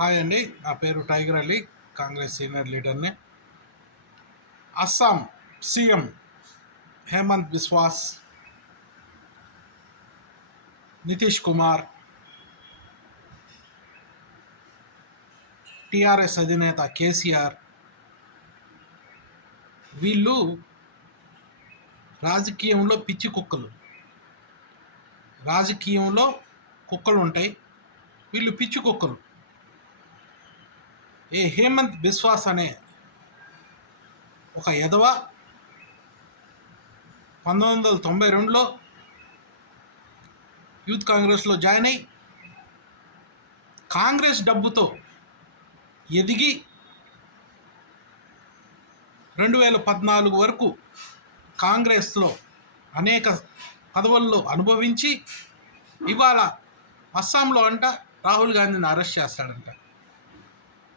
Hi అండి, నా పేరు టైగర్ అలీ, కాంగ్రెస్ సీనియర్ లీడర్ని. అస్సాం సీఎం హేమంత్ బిస్వాస్, నితీష్ కుమార్, టీఆర్ఎస్ అధినేత కేసీఆర్, వీళ్ళు రాజకీయంలో పిచ్చి కుక్కలు. రాజకీయంలో కుక్కలు ఉంటాయి, వీళ్ళు పిచ్చి కుక్కలు. హేమంత్ బిస్వాస్ అనే ఒక ఎదవ 1992లో యూత్ కాంగ్రెస్లో జాయిన్ అయ్యి కాంగ్రెస్ డబ్బుతో ఎదిగి 2014 వరకు కాంగ్రెస్లో అనేక పదవుల్లో అనుభవించి ఇవాళ అస్సాంలో అంట రాహుల్ గాంధీని అరెస్ట్ చేస్తాడంట.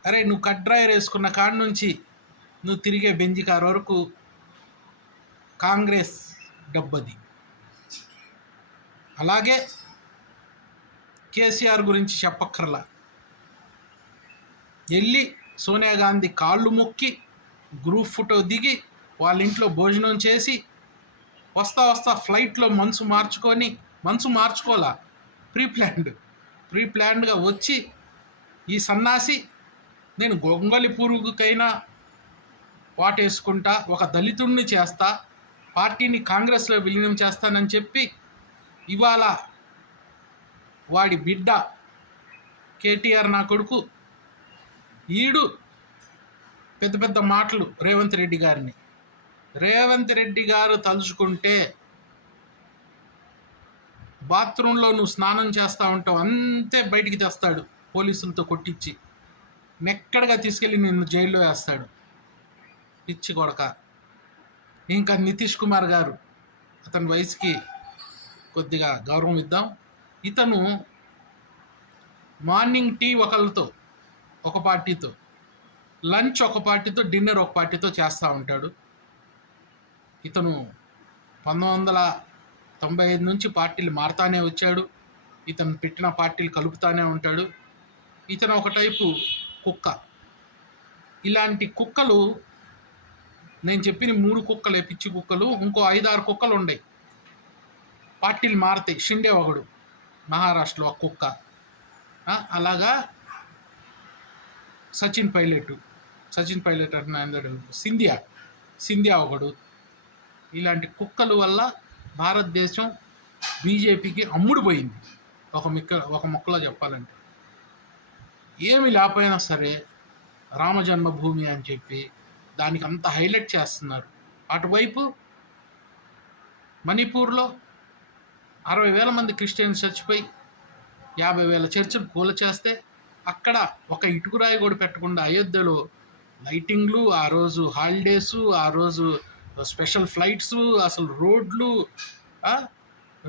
అరే, నువ్వు కట్ డ్రైవర్ వేసుకున్న కాడి నుంచి నువ్వు తిరిగే బెంజి కారు వరకు కాంగ్రెస్ డబ్బది. అలాగే కేసీఆర్ గురించి చెప్పక్కర్లా, వెళ్ళి సోనియా గాంధీ కాళ్ళు మొక్కి గ్రూప్ ఫోటో దిగి వాళ్ళ ఇంట్లో భోజనం చేసి వస్తా ఫ్లైట్లో మనసు మార్చుకోలా, ప్రీప్లాన్డ్గా వచ్చి ఈ సన్నాసి నేను గొంగలి పురుగుకైనా వాటేసుకుంటా, ఒక దళితుడిని చేస్తా, పార్టీని కాంగ్రెస్లో విలీనం చేస్తానని చెప్పి ఇవాళ వాడి బిడ్డ కేటీఆర్ నా కొడుకు ఈడు పెద్ద పెద్ద మాటలు రేవంత్ రెడ్డి గారు తలుచుకుంటే బాత్రూంలో నువ్వు స్నానం చేస్తూ ఉంటావు అంతే బయటికి తెస్తాడు, పోలీసులతో కొట్టించి నెక్కడగా తీసుకెళ్ళి నిన్ను జైల్లో వేస్తాడు. పిచ్చి కొడక. ఇంకా నితీష్ కుమార్ గారు, అతని వయసుకి కొద్దిగా గౌరవం ఇద్దాం. ఇతను మార్నింగ్ టీ ఒక పార్టీతో, లంచ్ ఒక పార్టీతో, డిన్నర్ ఒక పార్టీతో చేస్తూ ఉంటాడు. ఇతను 1995 నుంచి పార్టీలు మారుతానే వచ్చాడు. ఇతను పెట్టిన పార్టీలు కలుపుతానే ఉంటాడు. ఇతను ఒక టైపు కుక్క. ఇలాంటి కుక్కలు, నేను చెప్పిన 3 కుక్కలే పిచ్చి కుక్కలు, ఇంకో 5-6 కుక్కలు ఉన్నాయి పార్టీలు మారుతాయి. షిండే ఒకడు మహారాష్ట్రలో ఒక కుక్క, అలాగా సచిన్ పైలట్ అంటున్నాడు, సింధియా ఒకడు. ఇలాంటి కుక్కల వల్ల భారతదేశం బీజేపీకి అమ్ముడుపోయింది. ఒక మొక్కలో చెప్పాలంటే ఏమి లేకపోయినా సరే రామజన్మభూమి అని చెప్పి దానికి అంత హైలైట్ చేస్తున్నారు. అటువైపు మణిపూర్లో 60,000 మంది క్రిస్టియన్స్ చచ్చిపోయి 50,000 చర్చిలు కూలచేస్తే అక్కడ ఒక ఇటుకురాయి కూడా పెట్టకుండా అయోధ్యలో లైటింగ్లు, ఆ రోజు హాలిడేసు, ఆ రోజు స్పెషల్ ఫ్లైట్స్, అసలు రోడ్లు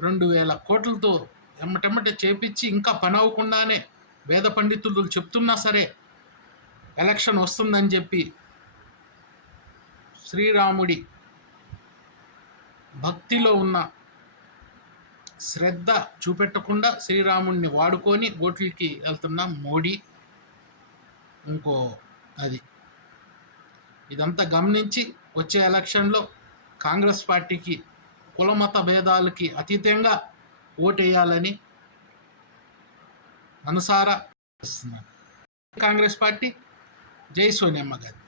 2,000 కోట్లతో ఎమ్మటెమ్మటే చేపించి ఇంకా పని అవ్వకుండానే వేద పండితులు చెప్తున్నా సరే ఎలక్షన్ వస్తుందని చెప్పి శ్రీరాముడి భక్తిలో ఉన్న శ్రద్ధ చూపెట్టకుండా శ్రీరాముడిని వాడుకొని ఓట్లకి వెళ్తున్న మోడీ ఇదంతా గమనించి వచ్చే ఎలక్షన్లో కాంగ్రెస్ పార్టీకి కులమత భేదాలకి అతీతంగా ఓటేయాలని మనసారా చేస్తున్నాను. కాంగ్రెస్ పార్టీ, జై సోనియమ్మ గాంధీ.